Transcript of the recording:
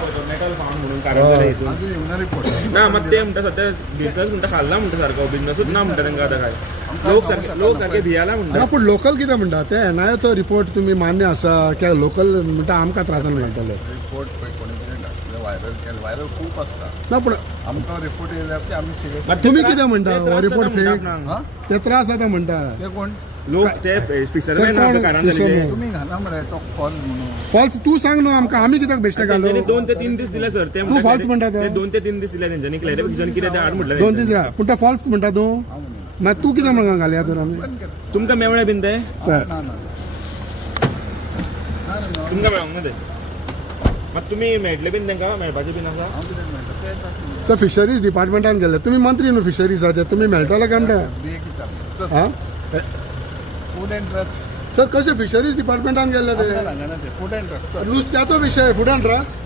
पळय metal found म्हणून कारंजाच्या हितून अजून येवना रिपोर्ट ना मग ते म्हणटा सध्या बिझनेस म्हणटा खाल्ला म्हणटा सारको बिझनेसूच ना म्हणटा तांकां आतां काय लोक सारके भियाला म्हणटा ना पूण लोकल कितें म्हणटा ते एनआयएचो रिपोर्ट तुमी मान्य आसा कित्याक लोकल म्हणटा आमकां त्रासान घालतले रिपोर्ट पळय कोणी कितें घातलें व्हायरल केलें व्हायरल खूब आसता ना पूण आमकां रिपोर्ट येयल्या की आमी सिरियस बट तुम्ही कितें म्हणटा ते त्रास हो रिपोर्ट जाता फेक म्हणटा हां ते त्रास जाता म्हणटा ते कोण लोक ते फिशरमॅन सर, कोण कारंजाचे fisherman? तुमी घाला मरे तो कॉल म्हणून फॉल्स तू सांग न्हू आमकां आमी कित्याक बेश्टे घालो त्यांनी 2 ते 3 दीस दिले सर ते तू false म्हणटा तो? 2 ते 3 दीस दिले तेंच्यांनी क्लॅरिफिकेशन कितें ते हाड म्हटलें 2-3 राव पूण तो फॉल्स म्हणटा तूं हांव म्हणून मागीर तू कितें म्हणून घालया तर आमी बंद केलं तुमकां मेवळे बीन ते सर ना ना तुमकां मेळोंक ना ते मात तुमी मेळटले बीन तांकां मेळपाचें बीन आसा हांव कितें म्हणटा ते येतात सर फिशरीज डिपार्टमेंटान गेले तुमी मंत्री न्हू फिशरीजाचे तुमी मेळटले काय म्हणटा बी एक विचार हां फूड अँड ड्रग्स सर कशें फिशरीज डिपार्टमेंटान गेले ते फूड अँड ड्रग्स नुस्त्याचो विशय फूड अँड ड्रग्स